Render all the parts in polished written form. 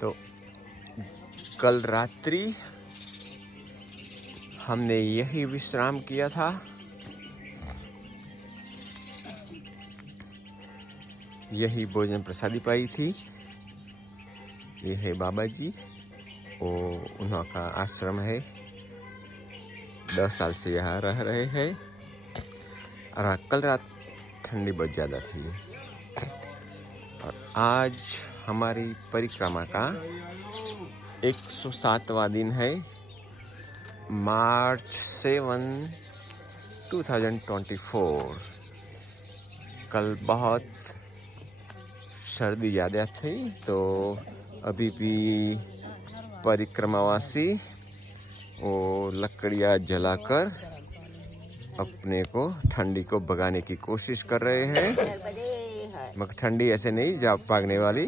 तो कल रात्रि हमने यही विश्राम किया था। यही भोजन प्रसादी पाई थी। ये है बाबा जी, वो उनका आश्रम है। 10 साल से यहाँ रह रहे हैं। और कल रात ठंडी बहुत ज़्यादा थी। और आज हमारी परिक्रमा का 107वां दिन है। मार्च 7, 2024। कल बहुत सर्दी ज़्यादा थी, तो अभी भी परिक्रमावासी वो लकड़ियाँ जलाकर अपने को ठंडी को भगाने की कोशिश कर रहे हैं। मगर ठंडी ऐसे नहीं जा भागने वाली,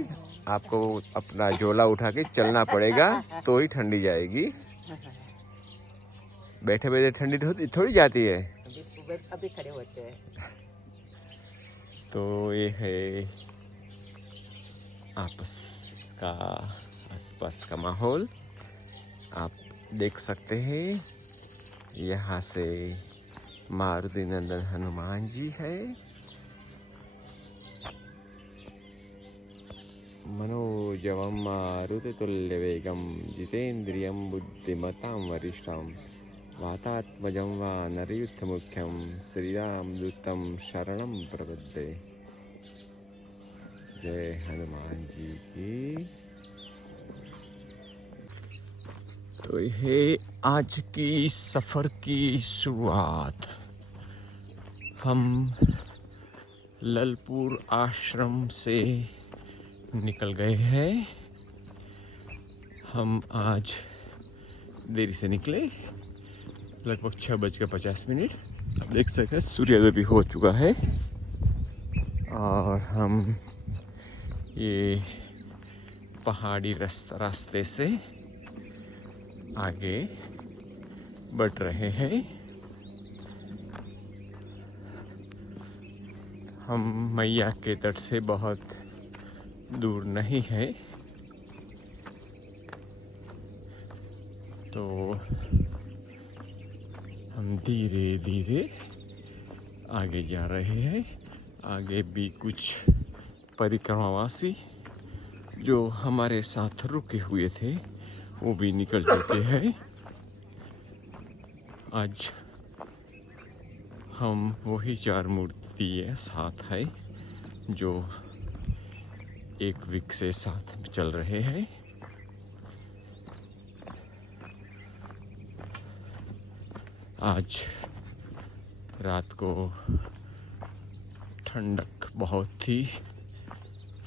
आपको अपना झोला उठा के चलना पड़ेगा तो ही ठंडी जाएगी। बैठे बैठे ठंडी थोड़ी जाती है। अभी खड़े होते हैं। तो ये है आसपास का माहौल आप देख सकते हैं। यहाँ से मारुति नंदन हनुमान जी है। मनोजवम मारुतितुल्यवेगम जितेन्द्रियं बुद्धिमतां वरिष्ठं वातात्मजं वानरयूथमुख्यं श्रीरामदूतं शरणं प्रपद्ये। जय हनुमान जी की। तो ये आज की सफ़र की शुरुआत हम ललपुर आश्रम से निकल गए हैं। हम आज देरी से निकले, लगभग 6:50। देख सकते हैं सूर्योदय भी हो चुका है। और हम ये पहाड़ी रास्ते से आगे बढ़ रहे हैं। हम मैया के तट से बहुत दूर नहीं है, तो हम धीरे धीरे आगे जा रहे हैं। आगे भी कुछ परिक्रमावासी जो हमारे साथ रुके हुए थे वो भी निकल चुके हैं। आज हम वही 4 मूर्ति साथ है जो एक वीक से साथ चल रहे हैं। आज रात को ठंडक बहुत थी,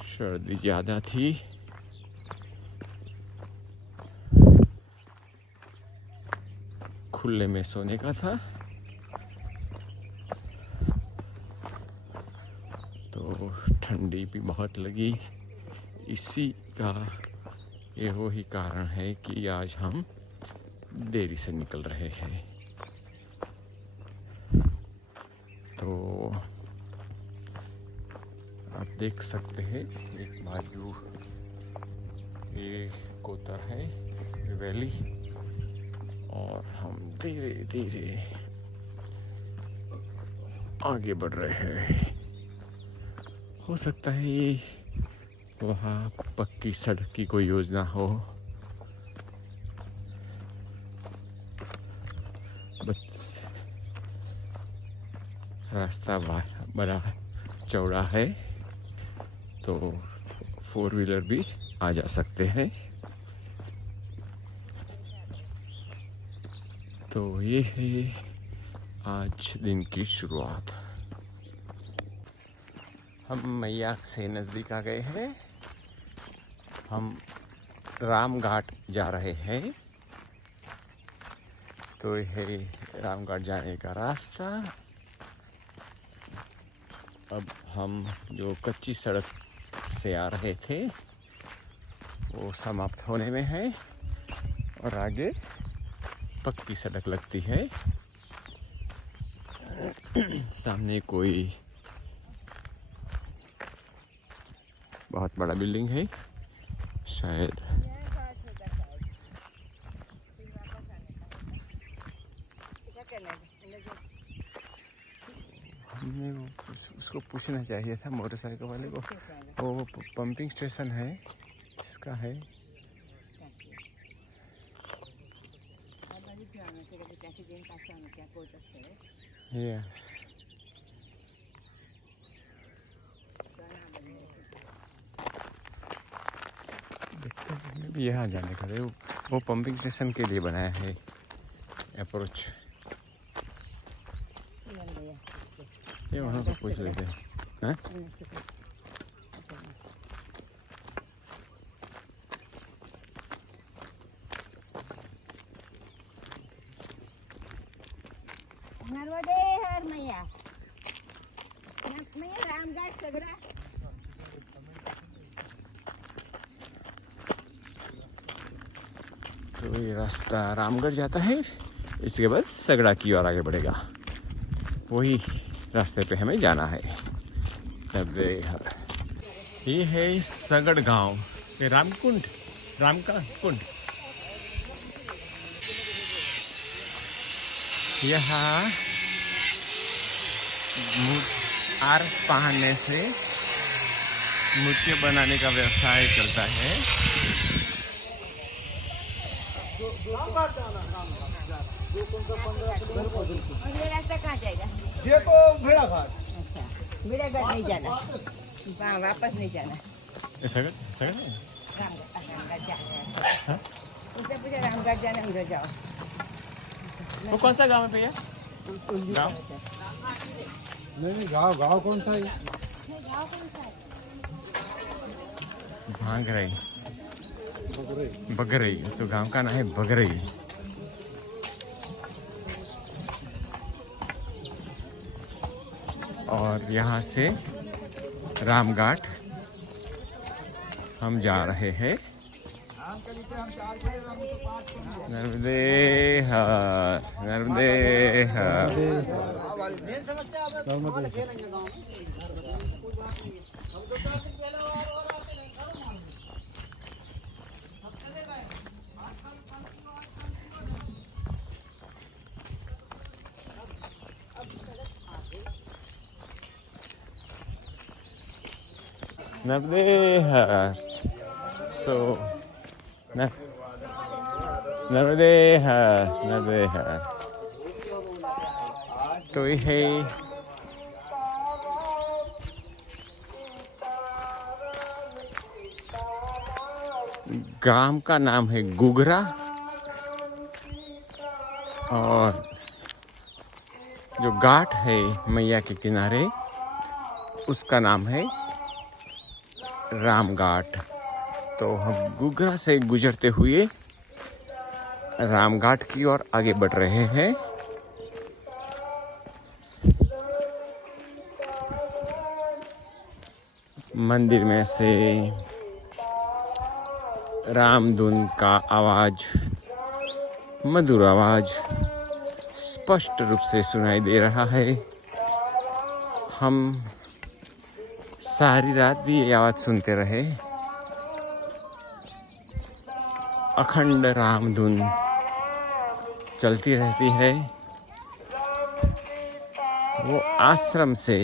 सर्दी ज़्यादा थी। खुले में सोने का था, तो ठंडी भी बहुत लगी। इसी का ये वही कारण है कि आज हम देरी से निकल रहे हैं। तो आप देख सकते हैं एक बाजू ये कोतर है वैली, और हम धीरे धीरे आगे बढ़ रहे हैं। हो सकता है ये वहाँ पक्की सड़क की कोई योजना हो, बस रास्ता बड़ा चौड़ा है तो 4 व्हीलर भी आ जा सकते हैं। तो ये है आज दिन की शुरुआत। हम मैया से नज़दीक आ गए हैं। हम रामघाट जा रहे हैं। तो ये है रामघाट जाने का रास्ता। अब हम जो कच्ची सड़क से आ रहे थे वो समाप्त होने में है और आगे पक्की सड़क लगती है। सामने कोई बहुत बड़ा बिल्डिंग है, शायद नहीं उसको पूछना चाहिए था मोटरसाइकिल वाले को। वो पंपिंग स्टेशन है, इसका है। यस, देखते हैं यहाँ जाने का है। वो पंपिंग स्टेशन के लिए बनाया है अप्रोच। ये वहाँ से पूछ लेते हैं। हाँ? नर्मदे हर मैया मैया रामगढ़ सगड़ा। तो ये रास्ता रामगढ़ जाता है, इसके बाद सगड़ा की ओर आगे बढ़ेगा। वही रास्ते पे हमें जाना है। ये है सगड़ गांव, ये रामकुंड, राम का कुंड। यहाँ आरस पहनने से मूर्ति बनाने का व्यवसाय चलता है। ये रास्ता कहाँ जाएगा? ये तो भेड़ाघाट। अच्छा, भेड़ाघाट नहीं जाना, वहाँ वापस नहीं जाना। सगड़ सगड़ है? रामगढ़ जाना है। हाँ? उससे पूछा रामगढ़ जाना, उधर जाओ। वो कौन सा गांव है भैया? गांव? नहीं गाँव कौन सा है? भांगरई, बगरई। तो गांव का नाम है बगरई। और यहाँ से रामघाट हम जा रहे हैं। नर्मदे हर, नर्मदे हर। नर्मदे हर। सो नर्मदे हर, नर्मदे हर। तो ये है ग्राम का नाम है गुगरा, और जो घाट है मैया के किनारे उसका नाम है रामघाट। तो हम गुगरा से गुजरते हुए रामघाट की ओर आगे बढ़ रहे हैं। मंदिर में से रामधुन का आवाज, मधुर आवाज स्पष्ट रूप से सुनाई दे रहा है। हम सारी रात भी ये आवाज सुनते रहे। अखंड रामधुन चलती रहती है। वो आश्रम से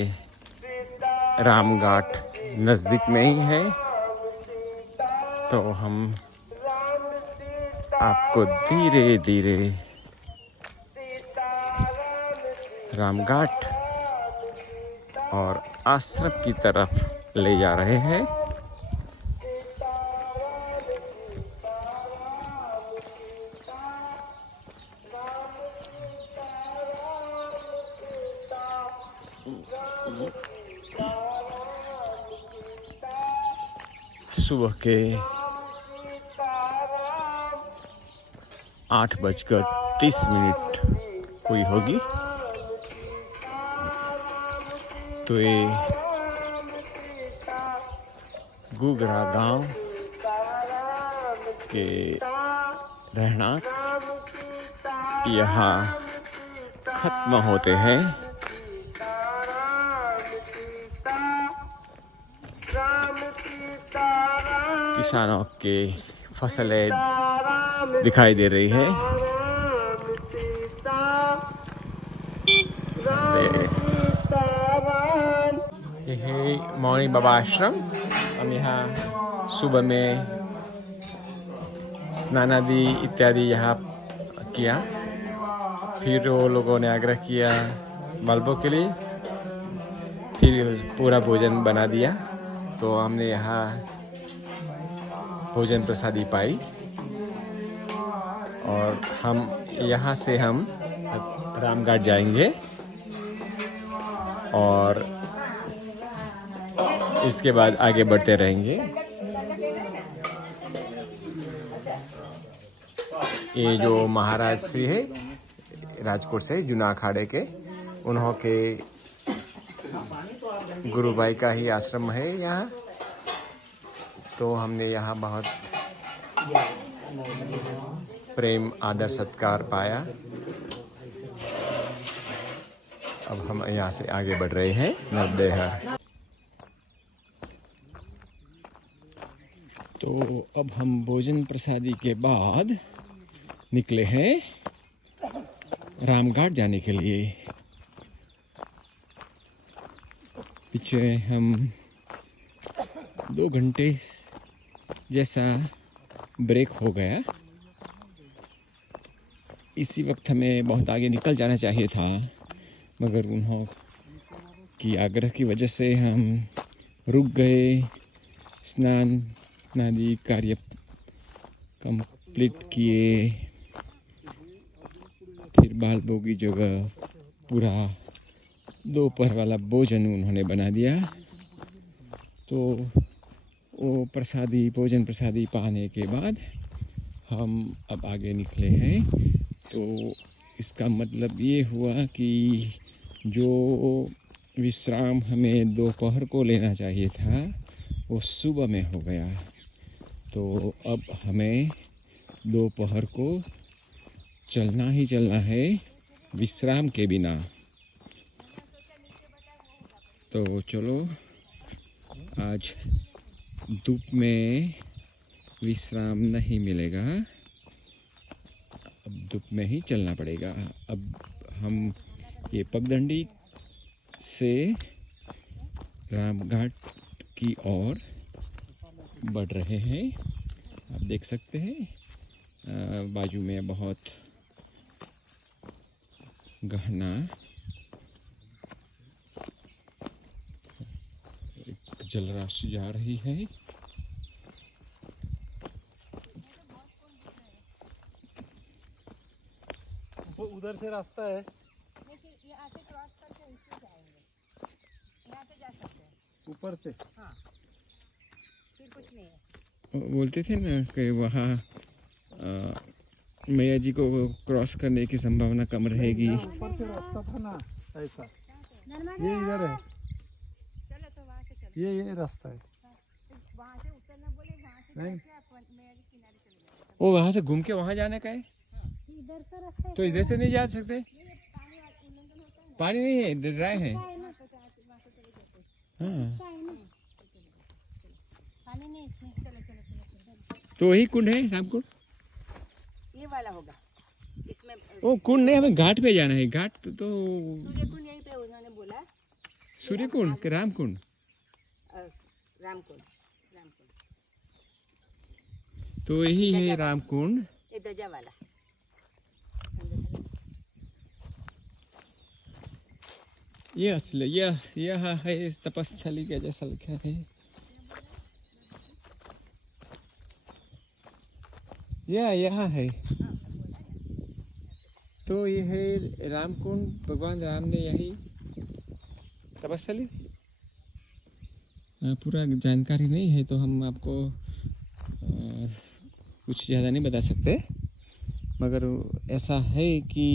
रामघाट नज़दीक में ही है। तो हम आपको धीरे धीरे रामघाट और आश्रम की तरफ ले जा रहे हैं। सुबह के 8:30 हुई होगी। तो ये गुगरा गांव के रहणांक यहाँ खत्म होते हैं। किसानों के फसलें दिखाई दे रही है। ये है मौनी बाबा आश्रम। हम यहाँ सुबह में स्नान आदि इत्यादि यहाँ किया। फिर वो लोगों ने आग्रह किया बल्बों के लिए, फिर पूरा भोजन बना दिया। तो हमने यहाँ भोजन प्रसादी पाई और हम यहाँ से हम रामघाट जाएंगे और इसके बाद आगे बढ़ते रहेंगे। ये जो महाराज श्री है राजकोट से जूना अखाड़े के, उन्हों के गुरु भाई का ही आश्रम है यहाँ। तो हमने यहाँ बहुत प्रेम आदर सत्कार पाया। अब हम यहाँ से आगे बढ़ रहे हैं नरदेहर। तो अब हम भोजन प्रसादी के बाद निकले हैं रामघाट जाने के लिए। पीछे हम 2 घंटे जैसा ब्रेक हो गया। इसी वक्त हमें बहुत आगे निकल जाना चाहिए था, मगर उन्हों की आग्रह की वजह से हम रुक गए। स्नान आदि कार्य कंप्लीट किए। फिर बालभोग की जगह पूरा दोपहर वाला भोजन उन्होंने बना दिया। तो वो प्रसादी भोजन प्रसादी पाने के बाद हम अब आगे निकले हैं। तो इसका मतलब ये हुआ कि जो विश्राम हमें दोपहर को लेना चाहिए था वो सुबह में हो गया। तो अब हमें दोपहर को चलना ही चलना है विश्राम के बिना। तो चलो, आज धूप में विश्राम नहीं मिलेगा, अब धूप में ही चलना पड़ेगा। अब हम ये पगडंडी से रामघाट की ओर बढ़ रहे हैं। आप देख सकते हैं बाजू में बहुत गहना एक जलराशि जा रही है। वो उधर से रास्ता है, यहाँ से क्रॉस करके उससे जाएंगे, यहाँ से जा सकते हैं। ऊपर से। हाँ, फिर कुछ नहीं है। बोलते थे ना कि वहाँ मैया जी को क्रॉस करने की संभावना कम रहेगी। ऊपर से रास्ता था ना ऐसा, ये इधर है, चलो तो वहाँ से चलो। ये रास्ता है। वहाँ से उतरना बोले, वहाँ से नहीं। जाके अपन मेरे किनारे चले जाएंगे। वो वहाँ से घूम के वहाँ जाने का है, इधर का रास्ता तो इधर से नहीं जा सकते। पानी उल्लंघन होता है पानी नहीं है, ड्राई है। ना, तो वहाँ से चले जाते हैं। हाँ, पानी नहीं इसमें। चलो चलो चलो चलो। तो वही कुंड है रामकुंड। ये वाला होगा इसमें। वो कुंड नहीं, हमें घाट पे जाना है। घाट तो सूर्य कुंड यहीं पे उन्होंने बोला। सूर्य कुंड के रामकुंड। रामकुंड, रामकुंड तो यही है रामकुंड। ये ध्वजा वाला। ये असली यह है इस तपस्थली के जैसा लिखा है। यह यहाँ है। तो ये है रामकुंड। भगवान राम ने यही तपस्थली। पूरा जानकारी नहीं है तो हम आपको कुछ ज़्यादा नहीं बता सकते, मगर ऐसा है कि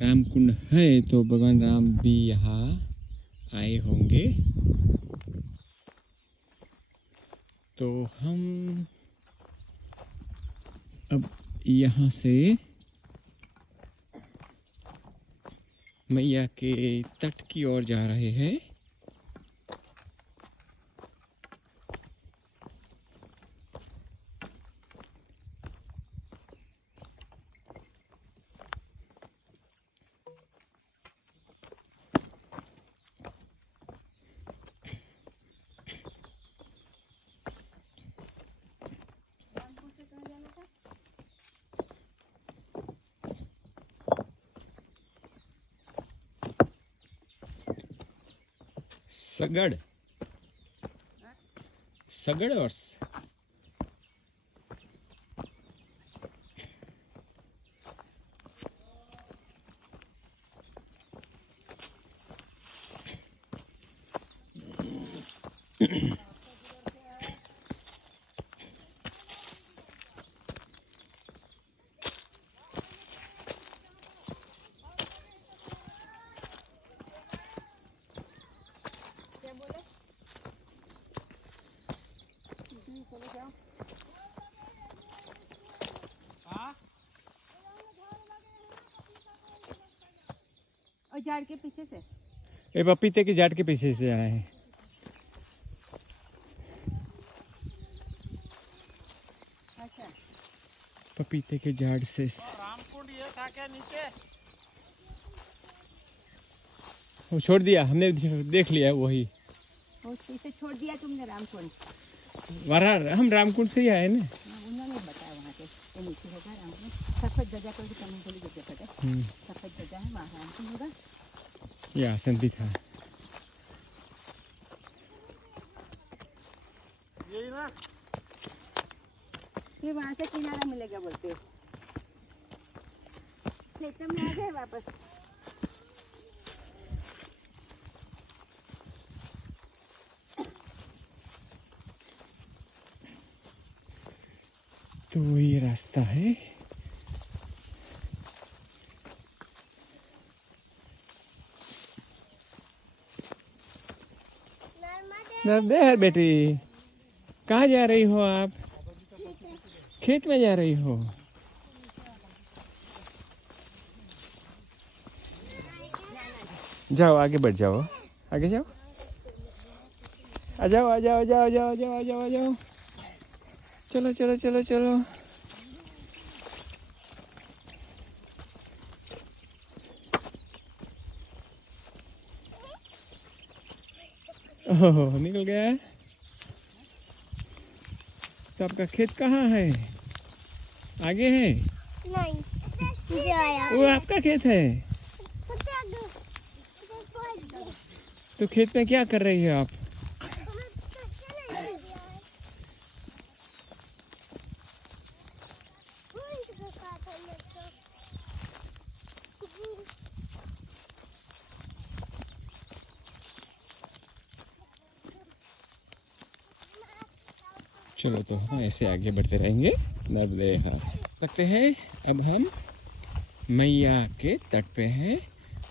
रामकुंड है तो भगवान राम भी यहाँ आए होंगे। तो हम अब यहाँ से मैया के तट की ओर जा रहे हैं। सगड़ सगड़ वर्ष क्या बोले? चले जाओ। और झाड़ के पीछे से ये पपीते के झाड़ के पीछे से आए हैं। अच्छा पपीते के झाड़ से रामकुंड ये था क्या नीचे? वो छोड़ दिया हमने, देख लिया वही। वो इसे छोड़ दिया तुमने रामकुंड। वहाँ हम रामकुंड से ही आए ना। उन्होंने बताया वहाँ पे ये नीचे होगा रामकुंड। सफेद ध्वजा कोई कमी बोली जगह पर है। सफेद ध्वजा है वहाँ रामकुंड होगा। ये आसन भी था। यही ना? फिर वहाँ से किनारा मिलेगा बोलते हो। खेतों में आ गए वापस। तो ये रास्ता है। नर्मदे है बेटी, कहाँ जा रही हो आप? खेत में जा रही हो? जाओ आगे बढ़ जाओ, आगे जाओ। आ जाओ आ जाओ आ जाओ आ जाओ आ जाओ आ जाओ आ जाओ। चलो चलो चलो चलो। ओह निकल गया है। तो आपका खेत कहाँ है? आगे है? नहीं वो आपका खेत है? तो खेत में क्या कर रही हो आप? चलो तो हम ऐसे आगे बढ़ते रहेंगे। नर्मदे हाँ सकते हैं। अब हम मैया के तट पे हैं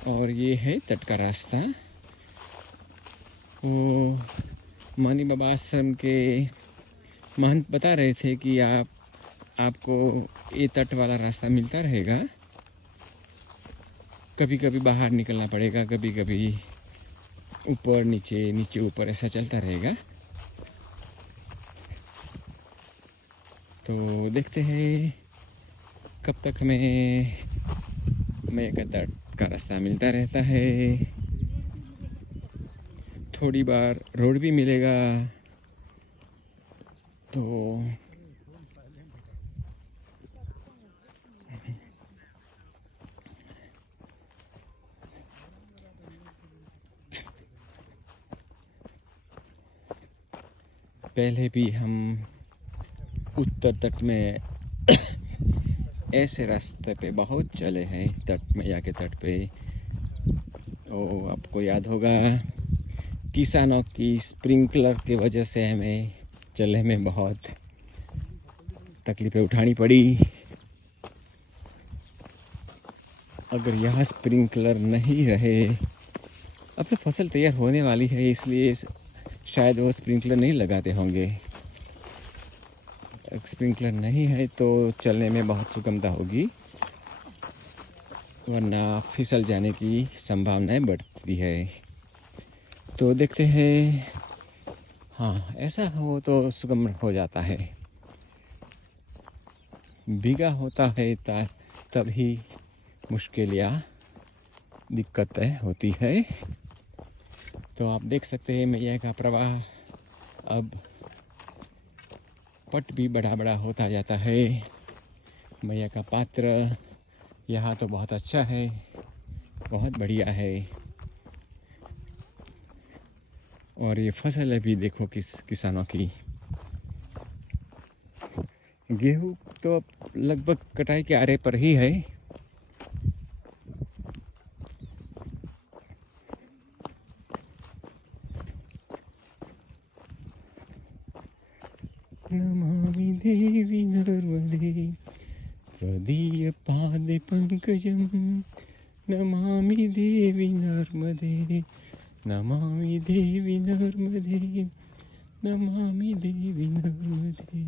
और ये है तट का रास्ता। वो मानी बाबा आश्रम के महंत बता रहे थे कि आपको ये तट वाला रास्ता मिलता रहेगा। कभी कभी बाहर निकलना पड़ेगा, कभी कभी ऊपर नीचे नीचे ऊपर, ऐसा चलता रहेगा। तो देखते हैं कब तक हमें मैया का तट का रास्ता मिलता रहता है। थोड़ी बार रोड भी मिलेगा। तो पहले भी हम उत्तर तट में ऐसे रास्ते पे बहुत चले हैं, तट मैया के तट पे। तो आपको याद होगा किसानों की स्प्रिंकलर की वजह से हमें चलने में बहुत तकलीफें उठानी पड़ी। अगर यहाँ स्प्रिंकलर नहीं रहे, अब तो फसल तैयार होने वाली है इसलिए शायद वो स्प्रिंकलर नहीं लगाते होंगे। स्प्रिंकलर नहीं है तो चलने में बहुत सुगमता होगी, वरना फिसल जाने की संभावनाएं बढ़ती है। तो देखते हैं, हाँ ऐसा हो तो सुगम हो जाता है। भीगा होता है तभी मुश्किल या दिक्कतें होती है। तो आप देख सकते हैं मैया का प्रवाह अब पट भी बड़ा बड़ा होता जाता है। मैया का पात्र यहाँ तो बहुत अच्छा है, बहुत बढ़िया है। और ये फसल भी देखो किसानों की। गेहूँ तो अब लगभग कटाई के आरे पर ही है। नमामि देवी नर्मदे त्वदीय पादे पंकजं। नमामि देवी नर्मदे, नमामि देवी नर्मदे, नमामि देवी नर्मदे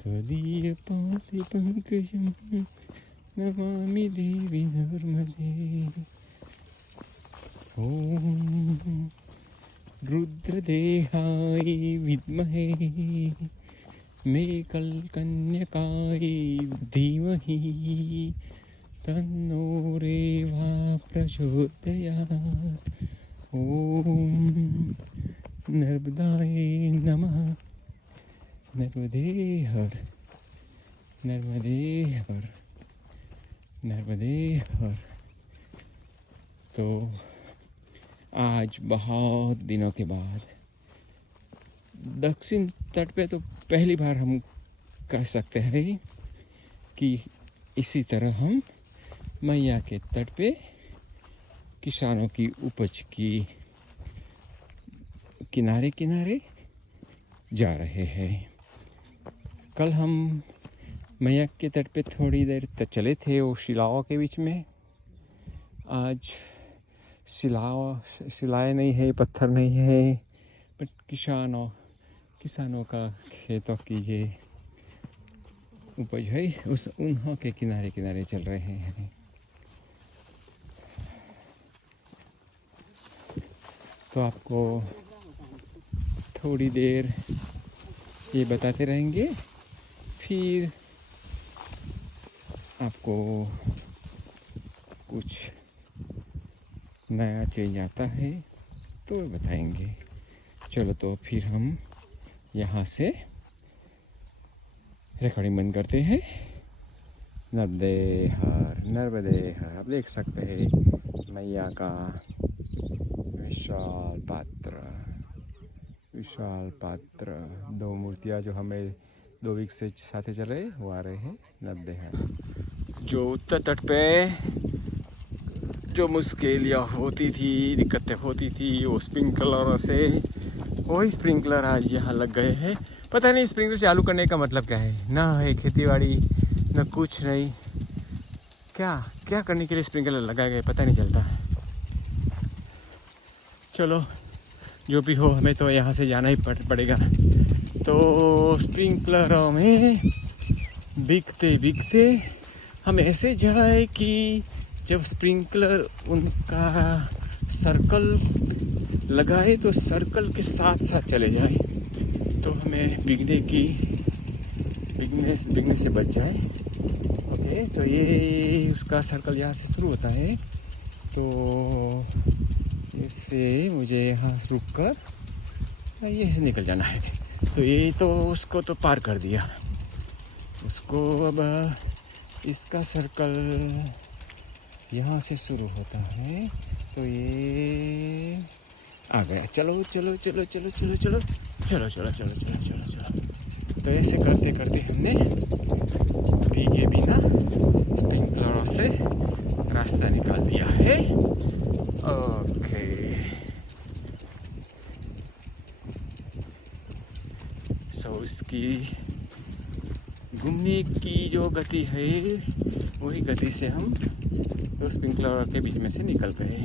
त्वदीय पादे पंकजं। नमामि देवी नर्मदे। ॐ रुद्रदेहाय विद्महे मेकल्कन्यकाय धीमहि तन्नो रेवा प्रचोदयात्। ॐ नर्मदाय नमः। नर्मदे हर, नर्मदे हर, नर्मदे हर। तो आज बहुत दिनों के बाद दक्षिण तट पे तो पहली बार हम कह सकते हैं कि इसी तरह हम मैया के तट पे किसानों की उपज की किनारे किनारे जा रहे हैं। कल हम मैया के तट पे थोड़ी देर तक चले थे, वो शिलाओं के बीच में। आज शिलाएँ नहीं है, पत्थर नहीं है, बट किसानों का खेतों की ये उपज है, उस उन्हों के किनारे किनारे चल रहे हैं। तो आपको थोड़ी देर ये बताते रहेंगे, फिर आपको कुछ नया चेंज आता है तो बताएंगे। चलो तो फिर हम यहाँ से रिकॉर्डिंग बंद करते हैं। नर्मदे हर, नर्मदे हर। आप देख सकते हैं मैया का विशाल पात्र। दो मूर्तियाँ जो हमें 2 वीक से साथ चल रहे वो आ रहे हैं नर्मदे हर। जो उत्तर तट पे जो मुश्किलें होती थी, दिक्कतें होती थी, वो स्प्रिंकलरों से, वही स्प्रिंकलर आज यहाँ लग गए हैं। पता नहीं स्प्रिंकलर चालू करने का मतलब क्या है, ना है खेतीबाड़ी ना कुछ नहीं, क्या करने के लिए स्प्रिंकलर लगाए गए पता नहीं चलता। चलो जो भी हो, हमें तो यहाँ से जाना ही पड़ेगा। तो स्प्रिंकलरों में बिकते हम ऐसे जाए कि जब स्प्रिंकलर उनका सर्कल लगाए तो सर्कल के साथ साथ चले जाए, तो हमें बिगने से बच जाए। ओके, तो ये उसका सर्कल यहाँ से शुरू होता है, तो इससे मुझे यहाँ रुक कर ये से निकल जाना है। तो ये तो उसको तो पार कर दिया, उसको अब इसका सर्कल यहाँ से शुरू होता है, तो ये आ गया। चलो। तो ऐसे करते करते हमने भीगे बिना स्प्रिंकलरों से रास्ता निकाल दिया है। ओके, सो इसकी घूमने की जो गति है वही गति से हम तो स्प्रिंकलर के बीच में से निकल गए।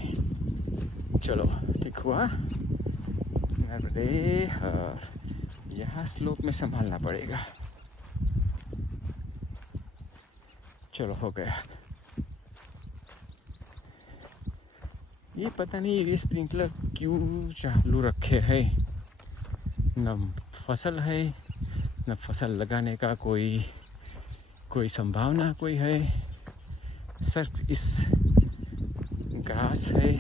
चलो ठीक हुआ। नर्मदे हर, यहाँ स्लोप में संभालना पड़ेगा। चलो हो गया। ये पता नहीं ये स्प्रिंकलर क्यों चालू रखे है, न फसल है न फसल लगाने का कोई संभावना कोई है, सिर्फ इस ग्रास है,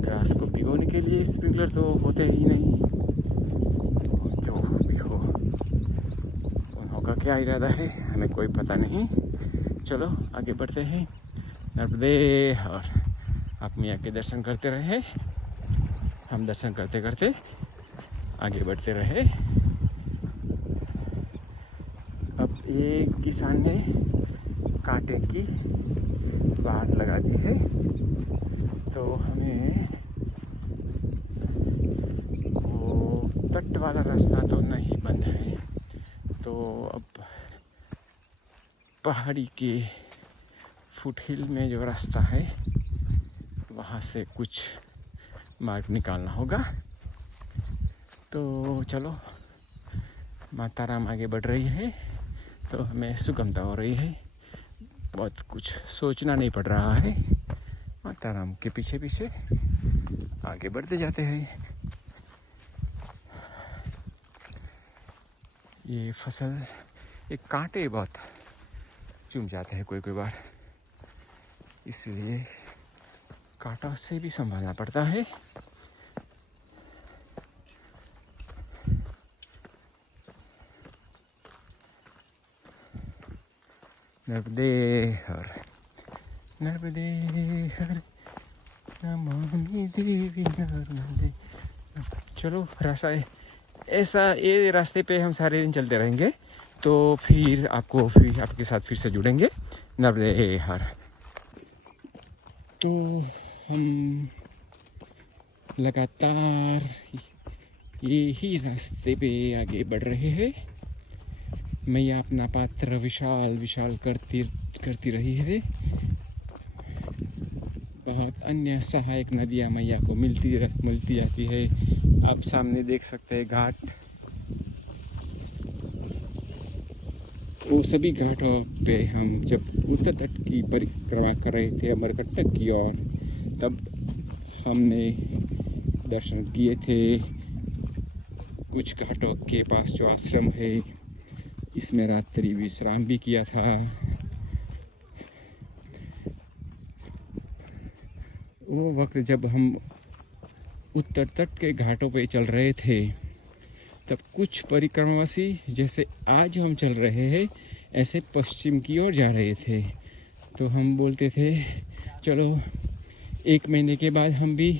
ग्रास को भिगोने के लिए स्प्रिंकलर तो होते ही नहीं। जो भी हो, उनका क्या इरादा है हमें कोई पता नहीं। चलो आगे बढ़ते हैं। नर्मदे हर। आप मैया के दर्शन करते रहे। हम दर्शन करते करते आगे बढ़ते रहे। अब एक किसान ने कांटे की बाड़ लगा दी है, तो हमें वो तट वाला रास्ता तो नहीं बंद है, तो अब पहाड़ी के फुटहिल में जो रास्ता है वहाँ से कुछ मार्ग निकालना होगा। तो चलो, माता राम आगे बढ़ रही है तो हमें सुगमता हो रही है, बहुत कुछ सोचना नहीं पड़ रहा है। माता राम के पीछे पीछे आगे बढ़ते जाते हैं। ये फसल एक कांटे बहुत चुम जाते हैं कोई बार, इसलिए कांटा से भी संभालना पड़ता है। नर्मदे हर नर्मदे हर नमामि देवी नर्मदे। चलो रास्ता ऐसा, ये रास्ते पे हम सारे दिन चलते रहेंगे, तो फिर आपके साथ फिर से जुड़ेंगे। नर्मदे हर। तो हम लगातार यही रास्ते पे आगे बढ़ रहे हैं। मैया अपना पात्र विशाल विशाल करती रही है। बहुत अन्य सहायक नदियाँ मैया को मिलती जाती है। आप सामने देख सकते हैं घाट, वो सभी घाटों पे हम जब उत्तर तट की परिक्रमा कर रहे थे अमरकंटक की ओर, तब हमने दर्शन किए थे। कुछ घाटों के पास जो आश्रम है, इसमें रात्रि विश्राम भी किया था। वो वक्त जब हम उत्तर तट के घाटों पे चल रहे थे, तब कुछ परिक्रमावासी जैसे आज हम चल रहे हैं ऐसे पश्चिम की ओर जा रहे थे। तो हम बोलते थे चलो 1 महीने के बाद हम भी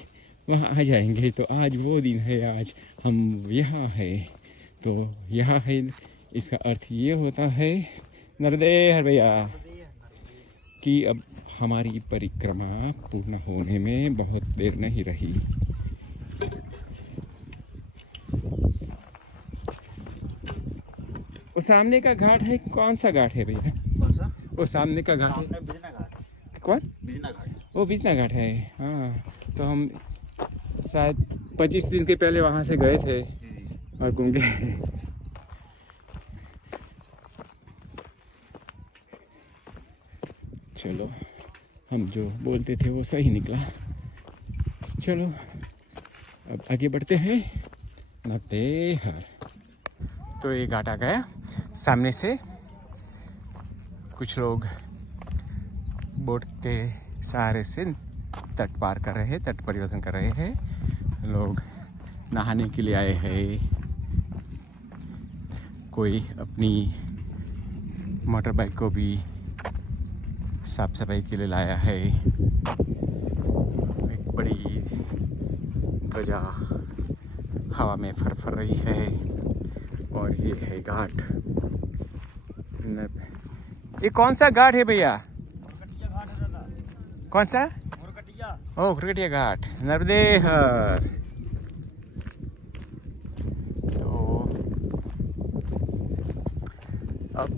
वहाँ आ जाएंगे। तो आज वो दिन है, आज हम यहाँ है। तो यहाँ है, इसका अर्थ ये होता है नर्मदे हर भैया कि अब हमारी परिक्रमा पूर्ण होने में बहुत देर नहीं रही। वो सामने का घाट है, कौन सा घाट है भैया? कौन सा? वो सामने का घाट है, बिजना घाट। कौन? बिजना घाट। वो बिजना घाट है। हाँ, तो हम शायद 25 दिन के पहले वहाँ से गए थे और घूम गए। चलो, हम जो बोलते थे वो सही निकला। चलो अब आगे बढ़ते हैं। नर्मदे हर। तो ये घाट आ गया सामने से। कुछ लोग बोट के सहारे से तट पार कर रहे हैं, तट परिवर्तन कर रहे हैं। लोग नहाने के लिए आए हैं, कोई अपनी मोटर बाइक को भी साफ सफाई के लिए लाया है। एक बड़ी ध्वजा हवा में फरफर रही है और ये है घाट। ये कौन सा घाट है भैया? कौन सा? ओ खुरकटिया घाट, नर्मदे हर। तो अब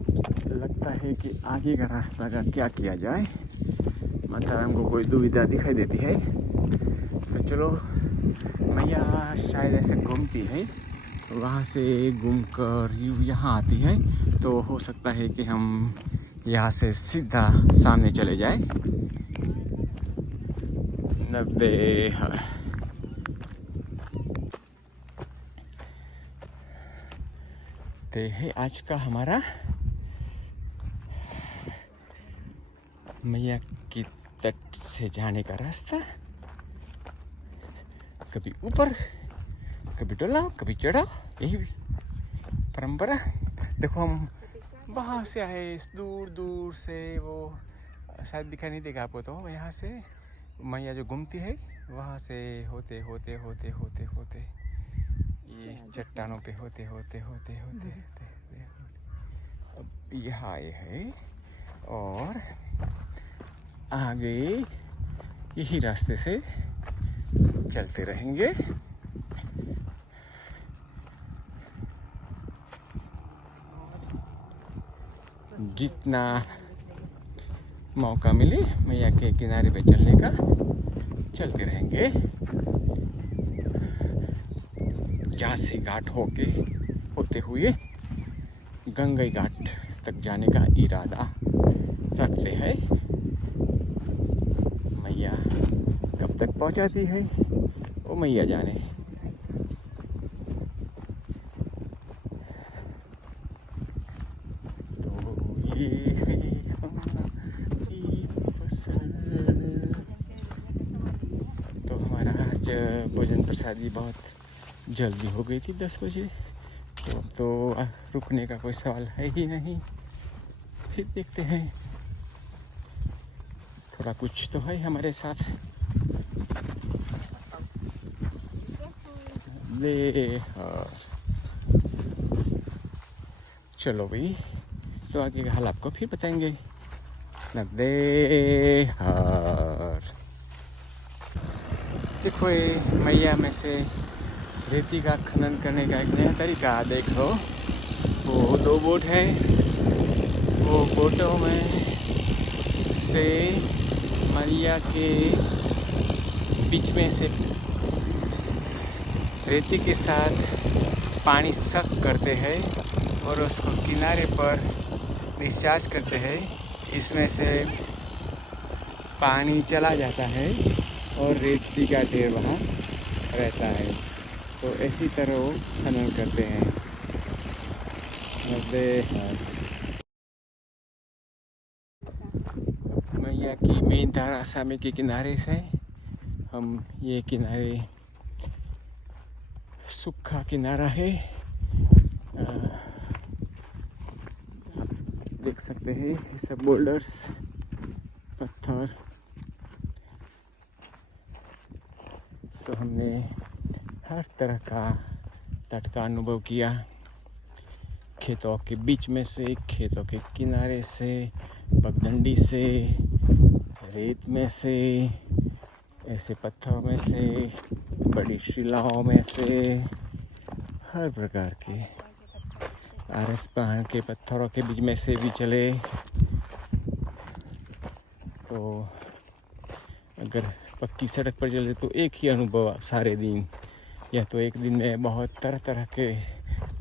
लगता है कि आगे का रास्ता का क्या किया जाए। माता राम को कोई दुविधा दिखाई देती है। तो चलो, मैया शायद ऐसे घूमती है, वहाँ से घूमकर यहाँ आती है। तो हो सकता है कि हम यहाँ से सीधा सामने चले जाए। नर्मदे हर। तो है आज का हमारा मैया की तट से जाने का रास्ता। कभी ऊपर, कभी डोलाओ, कभी चढ़ाओ, यही परंपरा। देखो हम वहाँ से आए, दूर दूर से, वो शायद दिखाई नहीं देगा आपको। तो यहाँ से मैया जो घूमती है वहाँ से होते होते होते होते होते ये चट्टानों पे होते होते होते होते होते अब यहाँ आए हैं और आगे यही रास्ते से चलते रहेंगे। जितना मौका मिले मैया के किनारे पे चलने का चलते रहेंगे। झांसी घाट होते हुए गंगई घाट तक जाने का इरादा रखते हैं। मैया कब तक पहुंचाती है वो मैया जाने। तो ये है हमारी फसल। तो हमारा आज भोजन प्रसादी बहुत जल्दी हो गई थी 10 बजे। तो अब तो रुकने का कोई सवाल है ही नहीं। फिर देखते हैं, थोड़ा कुछ तो है हमारे साथ। ले चलो भाई, तो आगे का हाल आपको फिर बताएंगे। नगदे हार देखो, ये मैया में से रेती का खनन करने का एक नया तरीका देख लो। वो 2 बोट है, वो बोटों में से मैया के बीच में से रेती के साथ पानी सक करते हैं और उसको किनारे पर डिस्चार्ज करते हैं। इसमें से पानी चला जाता है और रेती का ढेर वहाँ रहता है। तो ऐसी तरह वो खनन करते हैं। मैया की मेन धारा आसामी के किनारे से हम ये किनारे सूखा किनारा है, देख सकते हैं ये सब बोल्डर्स पत्थर। सो हमने हर तरह का तट का अनुभव किया। खेतों के बीच में से, खेतों के किनारे से, पगडंडी से, रेत में से, ऐसे पत्थरों में से, बड़ी शिलाओं में से, हर प्रकार के आरस पहाड़ के पत्थरों के बीच में से भी चले। तो अगर पक्की सड़क पर चले तो एक ही अनुभव सारे दिन, या तो एक दिन में बहुत तरह तरह के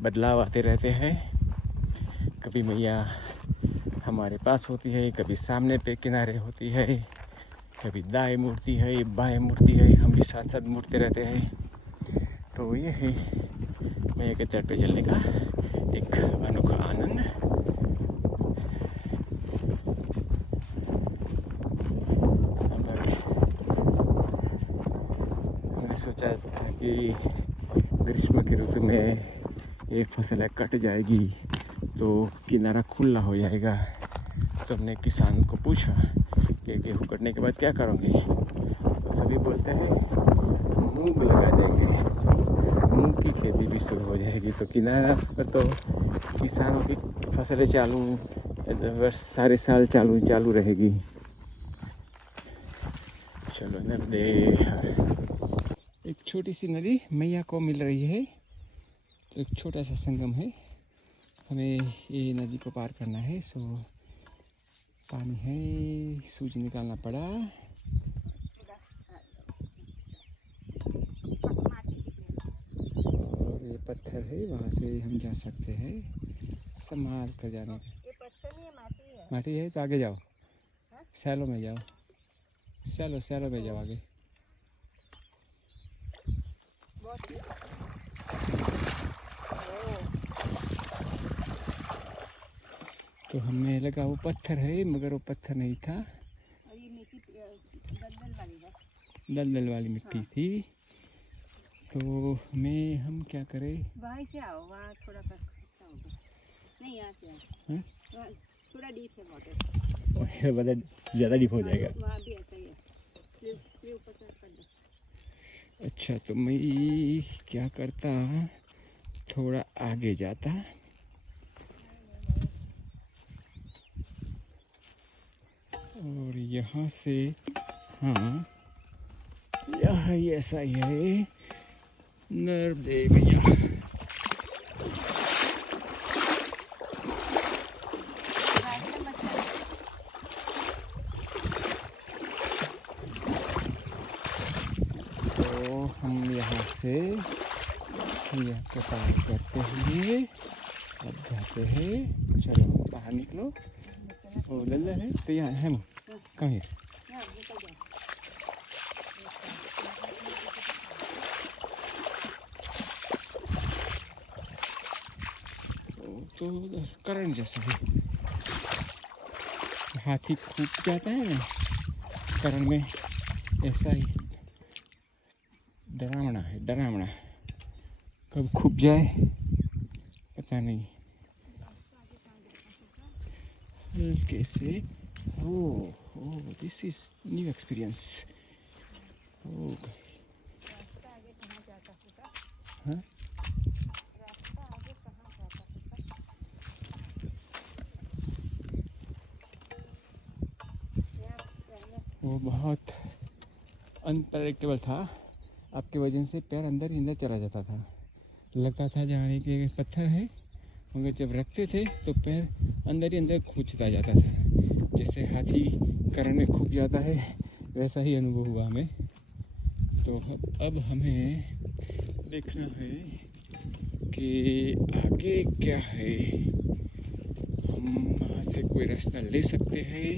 बदलाव आते रहते हैं। कभी मैया हमारे पास होती है, कभी सामने पे किनारे होती है, कभी दाएं मुड़ती है, बाएं मुड़ती है, हम भी साथ साथ मुड़ते रहते हैं। तो ये है मैया के तट पे चलने का एक अनोखा आनंद। हमने सोचा था कि ग्रीष्म की ऋतु में एक फसल कट जाएगी तो किनारा खुला हो जाएगा। तो हमने किसान को पूछा कि गेहूँ कटने के बाद क्या करोगे। तो सभी बोलते हैं मूंग लगा देंगे, मूंग की खेती भी शुरू हो जाएगी। तो किनारा पर तो किसानों की फसलें चालू वर्ष सारे साल चालू रहेगी। चलो नदी, एक छोटी सी नदी मैया को मिल रही है। तो एक छोटा सा संगम है, हमें ये नदी को पार करना है। सो पानी है, सूज निकालना पड़ा। और ये पत्थर है, वहाँ से हम जा सकते हैं संभाल कर जाने का। ये पत्थर नहीं है, माटी है। माटी है तो आगे जाओ, सैलो में जाओ, सैलो में जाओ आगे। तो हमें लगा वो पत्थर है, मगर वो पत्थर नहीं था, और ये मिट्टी दलदल वाली है, दलदल वाली मिट्टी थी। तो हम क्या करें, वहीं से आओ, वहाँ थोड़ा अच्छा होगा। नहीं, यहाँ से आओ, वहाँ थोड़ा डीप है वाटर, ज़्यादा डीप हो जाएगा। वहाँ भी ऐसा ही है, ऊपर से कर दो। अच्छा, तो मैं क्या करता, थोड़ा आगे जाता और यहाँ से, हाँ यह ऐसा ही है नर्मदे मैया। तो हम यहाँ से यहाँ के पार करते हुए अब जाते हैं। चलो बाहर निकलो। ओ लल्ला है तो यहाँ है, कहाँ है? तो करंट जैसा है, हाथी कूद जाता है ना करंट में, ऐसा ही डरावना है, डरावना। कब खूब जाए पता नहीं। हल्के से, oh this is new experience. हाँ वो बहुत अनप्रेडिक्टेबल था। आपके वजह से पैर अंदर ही अंदर चला जाता था, लगता था जहाँ के पत्थर है, मगर जब रखते थे तो पैर अंदर ही अंदर खींचता जाता था। जैसे हाथी करंट में खूब जाता है वैसा ही अनुभव हुआ हमें। तो अब हमें देखना है कि आगे क्या है। हम वहाँ से कोई रास्ता ले सकते हैं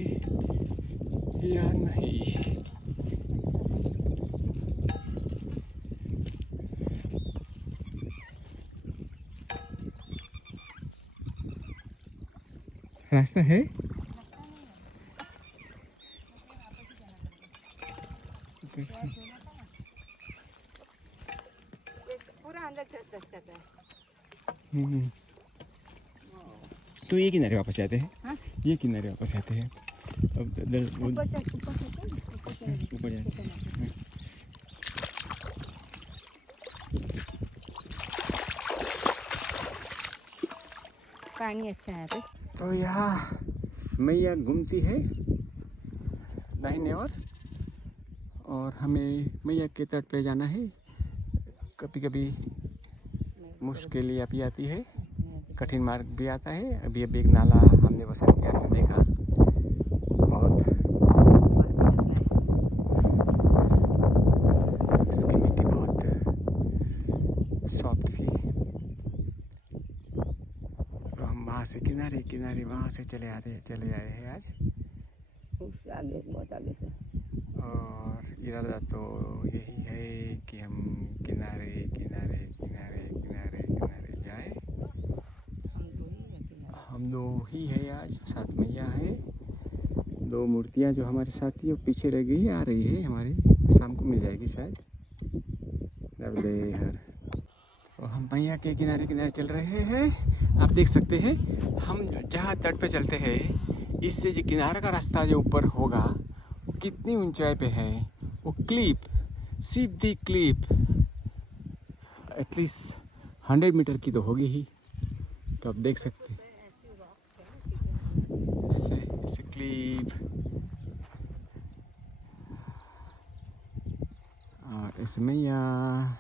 या नहीं। रास्ता है? पूरा अंदर चल जाता है। तो ये किनारे वापस जाते हैं। हाँ? ये किनारे वापस जाते हैं। अब ऊपर ऊपर ऊपर जाते हैं। पानी अच्छा है पे। तो यहाँ मैया घूमती है दाहिने और हमें मैया के तट पे जाना है। कभी कभी मुश्किलें भी आती है, कठिन मार्ग भी आता है। अभी एक नाला हमने बसा के आपने देखा, बहुत इसकी मिट्टी बहुत सॉफ्ट थी। तो हम वहाँ से किनारे वहाँ से चले आए हैं आज। उससे आगे, बहुत आगे से। और इरादा तो यही है कि हम किनारे जाए। हम दो ही है आज, साथ मैया है। दो मूर्तियाँ जो हमारे साथी वो पीछे रह गई आ रही है हमारे, शाम को मिल जाएगी शायद। तो हम मैया के किनारे चल रहे हैं। आप देख सकते हैं हम जहाँ तट पे चलते हैं, इससे जो किनारे का रास्ता जो ऊपर होगा वो कितनी ऊंचाई पे है। वो क्लिप, सीधी क्लिप एटलीस्ट 100 मीटर की तो होगी ही। तो आप देख सकते हैं ऐसे क्लिप। और इस मैया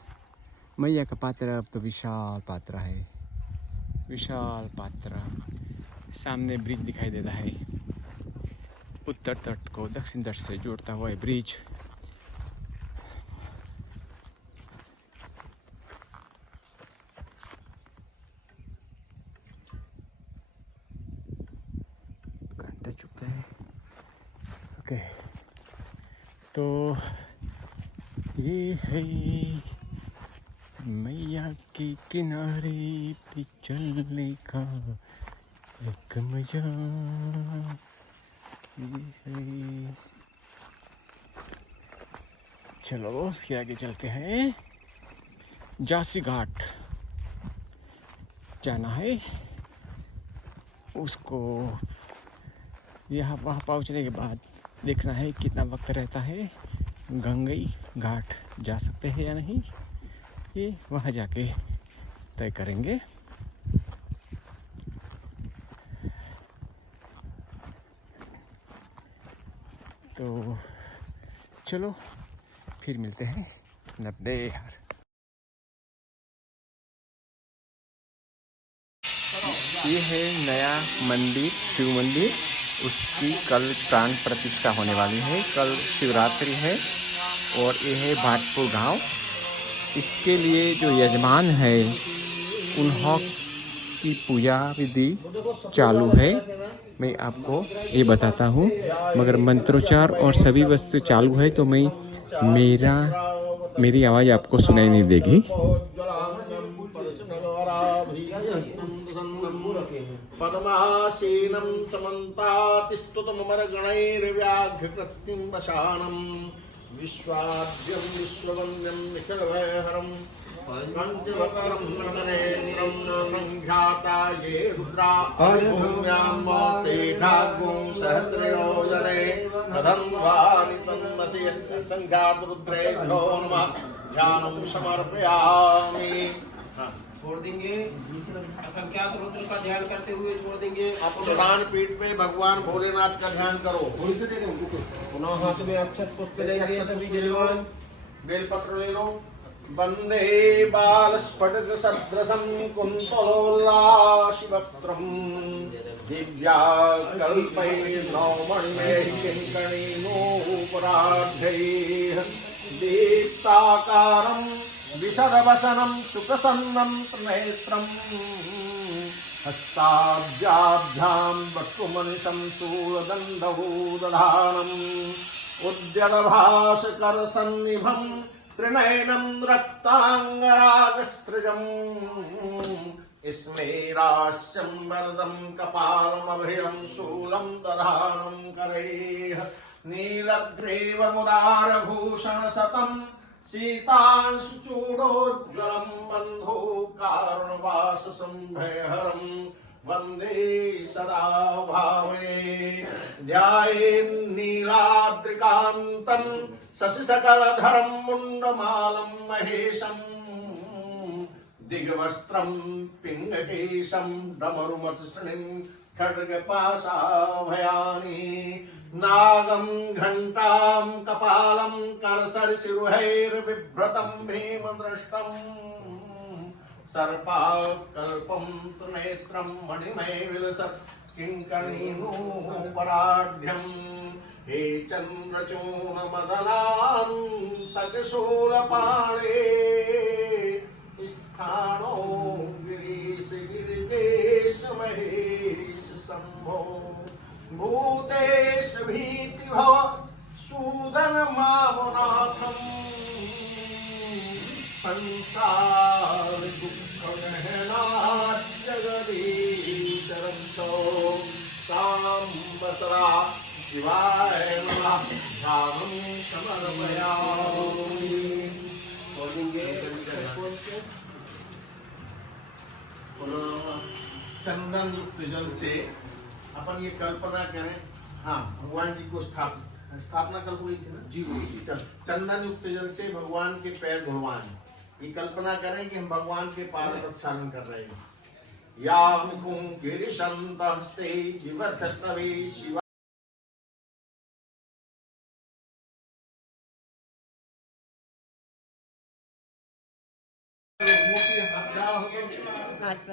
का पात्र अब तो विशाल पात्र है, विशाल पात्र। सामने ब्रिज दिखाई देता है, उत्तर तट को दक्षिण तट से जोड़ता हुआ है ब्रिज। घंटा चुका है। ओके, तो ये है मैया के किनारे पे चलने का एक मजा। ये है, चलो फिर आगे चलते हैं। जासी घाट जाना है, उसको यहाँ वहाँ पहुँचने के बाद देखना है कितना वक्त रहता है। गंगई घाट जा सकते हैं या नहीं, ये वहाँ जाके तय करेंगे। तो चलो फिर मिलते हैं नर्मदे यार। ये है नया मंदिर, शिव मंदिर, उसकी कल प्राण प्रतिष्ठा होने वाली है। कल शिवरात्रि है और ये है भाटपुर गांव। इसके लिए जो यजमान है उन्हों की पूजा विधि चालू है। मैं आपको ये बताता हूँ, मगर मंत्रोच्चार और सभी वस्तु चालू है तो मेरी आवाज़ आपको सुनाई नहीं देगी। पद्मासीनं समन्तातिस्तुतमरगणैर्व्याघ्रकृतिं वशानं विश्वाद्यं विश्ववन्द्यं निखिलभयहरं पञ्चवक्त्रं नटनेत्रं न संख्याता ये रुद्रा भूम्यां तेघाग्गुं सहस्रयोजने प्रधन्वानितन्मसि संख्यात रुद्रेभ्यो नमः ध्यानं समर्पयामि। छोड़ देंगे, असंख्यात रुद्र का ध्यान करते हुए छोड़ देंगे। आप प्रधान पीठ पे भगवान भोलेनाथ का ध्यान करो। पुनः हाथ में अक्षत पुष्प लेंगे सभी जलवान। बेलपत्र ले लो। वंदे बाल स्फटिक सदृशं कुन्तलोल्लासिवक्त्रं दिव्या कल्पैर्नवमण्यैः किङ्कणीनोपराढ्यैः दीप्ताकारं विशदवसनं सुखसन्नं त्रिनेत्रम् हस्ताभ्याभ्यां वक्रुमनिशं शूलदण्डौ दधानम् उद्यतभासकरसन्निभं त्रिनयनं रक्ताङ्गरागस्त्रिजम् स्मेरास्यं वरदं कपालमभयं शूलं दधानं करैः नीलग्रीवमुदारभूषणशतं सीतांशुचूडोज्ज्वलं बन्धो कारुणवाससंभयहरं वन्दे सदा भावे। ध्यायेन्नीलाद्रिकान्तं शशिसकलधरं मुण्डमालं महेशं दिग्वस्त्रं पिङ्गकेशं डमरुमत्सृणिं खड्गपाशाभयानि नागं घण्टां कपालं करसरशिरुहैर्बिभ्रतं भीमदृष्टं सर्पाकल्पं त्रिनेत्रं मणिमयविलसत् किङ्कणीनोपराढ्यम् हे चन्द्रचूर्णमदनान्तकशूलपाणे स्थाणो गिरीश गिरिजेश महेश शम्भो भूतेश भीतिभव सूदन मामुनाथं संसार दुःखगहनात् जगदीश रक्षो साम्ब सदा शिवाय नमः ध्यानं समर्पयामि। चंदन युक्त जल से अपन ये कल्पना करें, हाँ भगवान जी को स्थापना कल हुई थी ना जी। चंदन युक्त जल से भगवान के पैर धुलवाएं। ये कल्पना करें कि हम भगवान के पाद प्रक्षालन कर रहे हैं। याम कुंकिरिशंतस्ते विवर्धस्तवे शिवा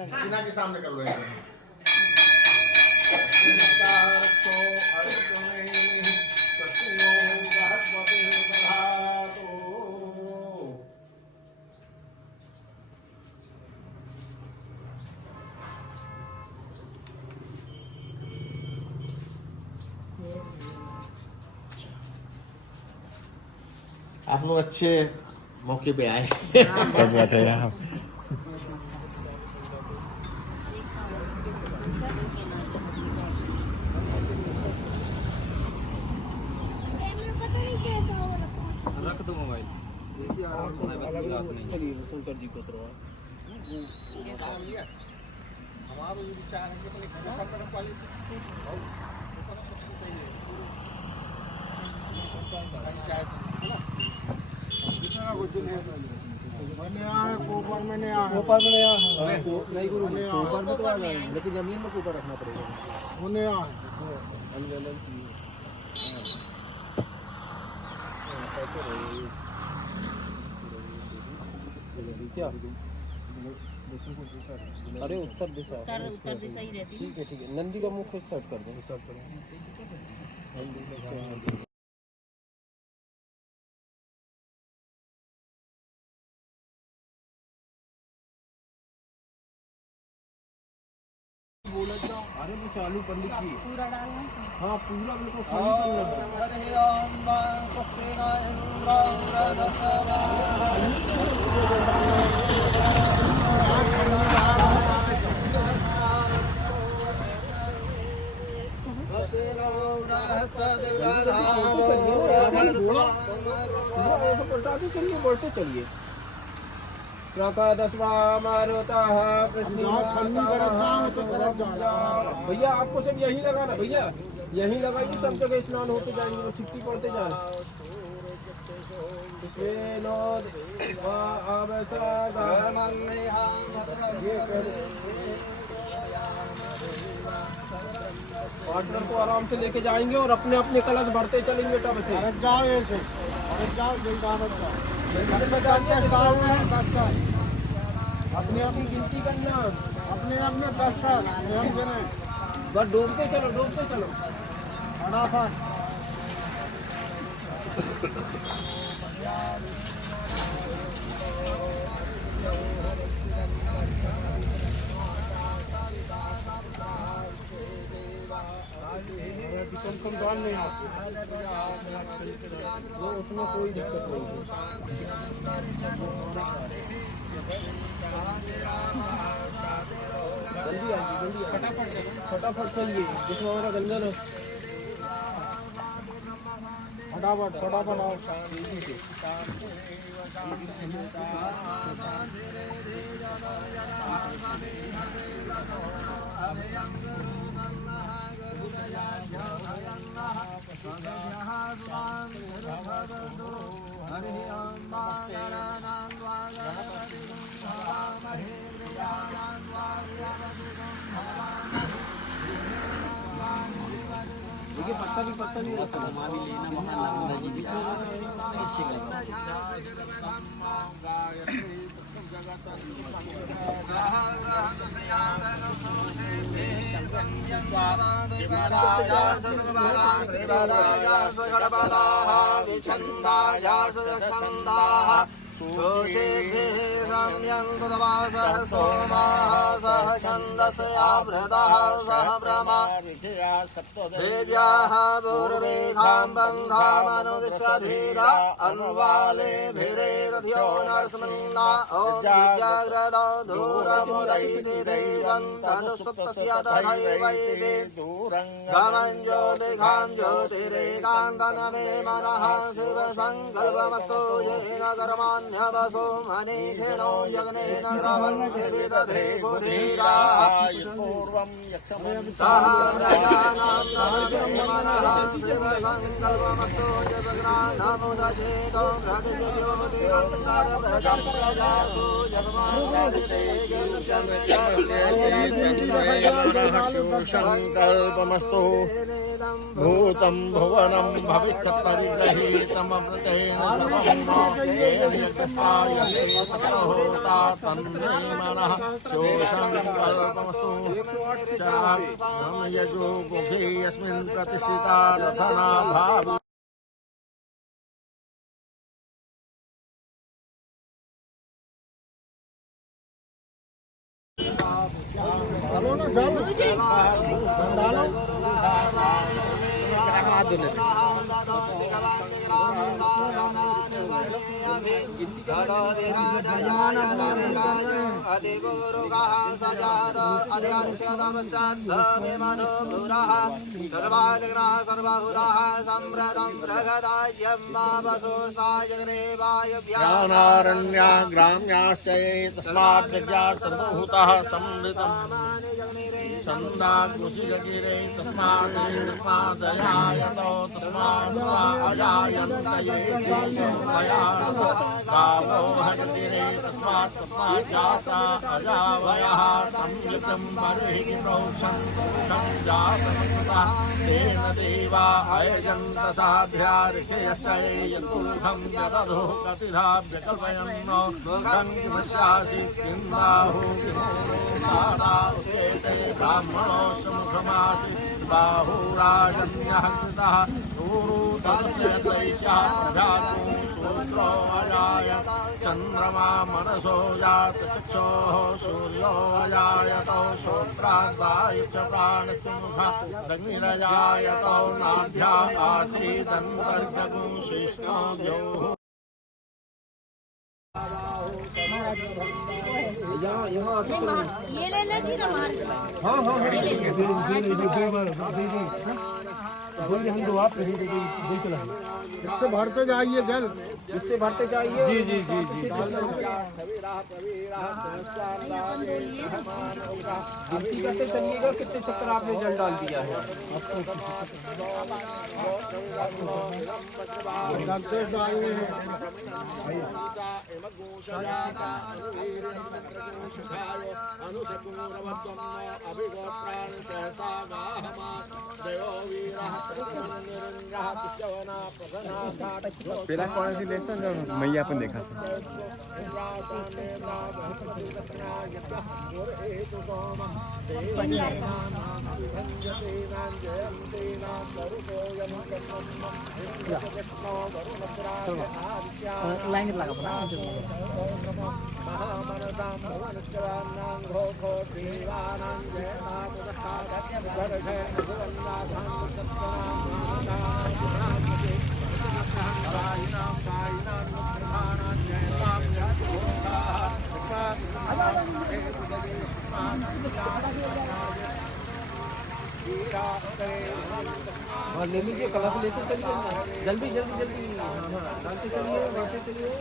सीना के सामने कर लो ऐसे। आप लोग अच्छे मौके पे आए। सब बात है यहाँ। रख दो मोबाइल। चलिए शंकर जी को करवा। हमारा ये विचार है कि अपने तरफ वाली सबसे सही है। ऊपर में नहीं आया नहीं गुरु ऊपर में तो आ जाएंगे लेकिन जमीन में ऊपर रखना पड़ेगा होने आया क्या अरे उत्तर दिशा उत्तर दिशा ही रहती है। ठीक है नंदी का मुख सेट कर दो बोला जाओ अरे वो चालू पंडित जी पूरा डालना हाँ पूरा बिल्कुल खाली करना चलिए बढ़ते चलिए भैया आपको सब यही लगाना भैया यही लगाइए सब जगह स्नान होते जाएंगे चिट्ठी पड़ते जाए पार्टनर को आराम से लेके जाएंगे और अपने अपने कलश भरते चलेंगे टब से अपने अपनी गिनती करना अपने अपने 10 बस डूबते चलो फटाफट वो उसमें कोई दिक्कत नहीं है जल्दी आइए फटाफट चलिए जिसमें हमारा गंजन है फटाफट आओ देखिए पत्ता नहीं रखा संकल्पमस्तु भूतं भुवनं भविष्यत्परिग्रहीतममृतेन सकलहोता तन्मे मनः संकल्पमस्तु यजो मुखे यस्मिन् प्रतिष्ठिता रथना भावि ज्ञानारण्या ग्राम्याश्च तस्मात् जज्ञात् सर्वभूतः संवृतम् छन्दाकृषिजगिरे तस्मात् अजायन्त ये गावो हजतिरे तस्मात् जाता अजावयः संयुतं बर्हिः प्रोक्षं पुरुषं जातमन्तः तेन देवा अयजन्त साध्यार्षयस्य यतुर्घं यदधो कतिधा व्यकल्पयन्नो गङ्गिमस्यासि किं बाहु किमुदादास्येते ब्राह्मणो सुमुखमासि बाहुराजन्यः कृतः ऊरु तस्य तैषः प्रजातु सूत्रो अजायत चन्द्रमा मनसो जात चक्षोः सूर्यो अजायतो श्रोत्राद्वायुश्च प्राणस्य मुखादग्निरजायतो नाभ्या आसीदन्तर्जगुं शिष्णो द्यौः यहाँ आके ये ले लेगी ना मार हाँ हाँ हम दो आप चला इससे भरते जाइए जल इससे भरते जाइए जी जी जी जी कैसे चलिएगा कितने चक्कर आपने जल डाल दिया है પેલા કોણથી લેશો ને મૈયા પણ દેખાશે लाइन लगा पड़ा हाँ ले लीजिए कलश लेते चलिए जल्दी जल्दी जल्दी डालते चलिए बढ़ते चलिए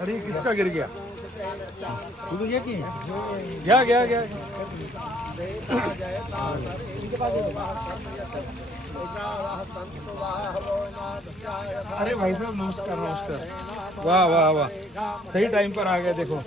अरे किसका गिर गया तू ये की गया गया गया अरे भाई साहब नमस्कार नमस्कार वाह वाह वाह सही टाइम पर आ गए देखो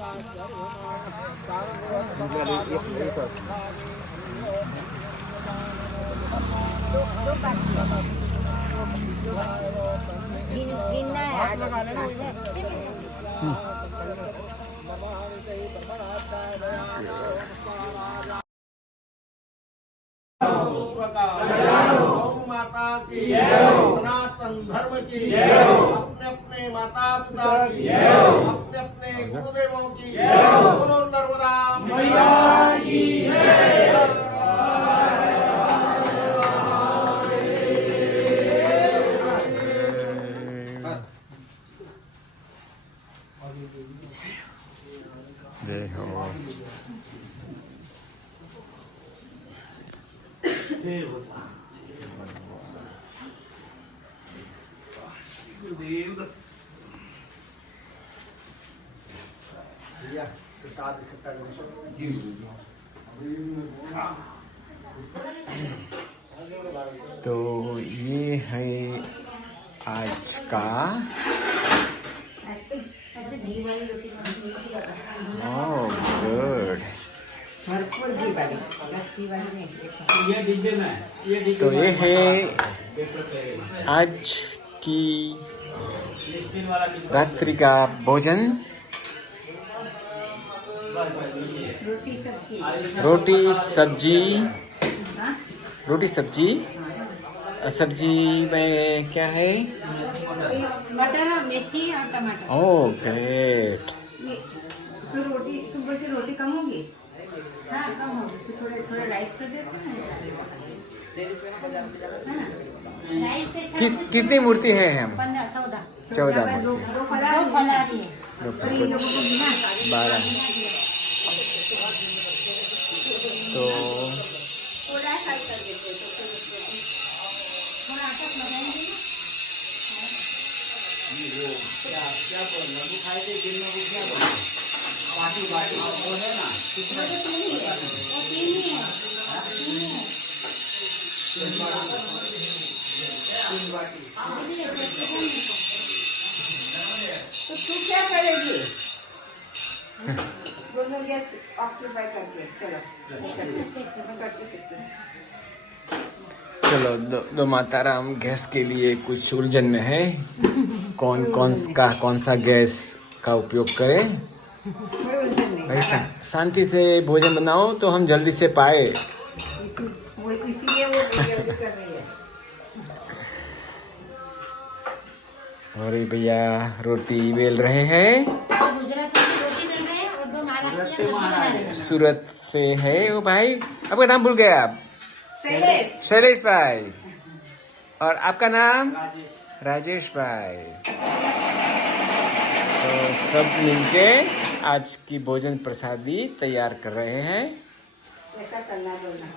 गौ माता की सनातन धर्म की अपने अपने माता पिता की अपने अपने गुरुदेवों की बोलो नर्मदा मैया की જય હો प्रसाद इकट्ठा तो ये है आज का गुड भरपूर घी वाली बस घी वाली नहीं ये डिब्बे में ये डिब्बे तो ये है में आज की स्टील वाला डिब्बा रात्रि का भोजन रोटी सब्जी रोटी सब्जी हाँ? रोटी सब्जी सब्जी में क्या है मटर और मेथी और टमाटर ओह ग्रेट तो रोटी तुम बोलते रोटी कम होगी हाँ कम होगी तो थोड़ा थोड़ा राइस कर देते हैं राइस पे कितनी मूर्ति है हम 14 14 दो मूर्ति दो फलारी है दो तो इन लोगों को बिना 12 तो थोड़ा फ्राई कर देते हैं तो फिर उसको थोड़ा आटा लगाएंगे ना क्या क्या लड्डू खाए थे दिन में वो क्या तो तू क्या करेगी? दोनों गैस ऑक्यूपाई करके चलो मैं करके सकती हूँ। चलो दो माताराम गैस के लिए कुछ उलझन में है। कौन सा गैस का उपयोग करें। कोई उलझन नहीं। भाई शांति से भोजन बनाओ तो हम जल्दी से पाए। इसीलिए वो जल्दी कर रही है। और ये भैया रोटी बेल रहे हैं। गुजरात में रोटी बन रहे हैं और 2 महाराष्ट्र बना रहे हैं। सूरत से है वो भाई। आपका नाम भूल गए आप? शैलेश भाई। और आपका नाम? राजेश भाई। तो सब मिलके आज की भोजन प्रसादी तैयार कर रहे हैं। ऐसा करना बोलना।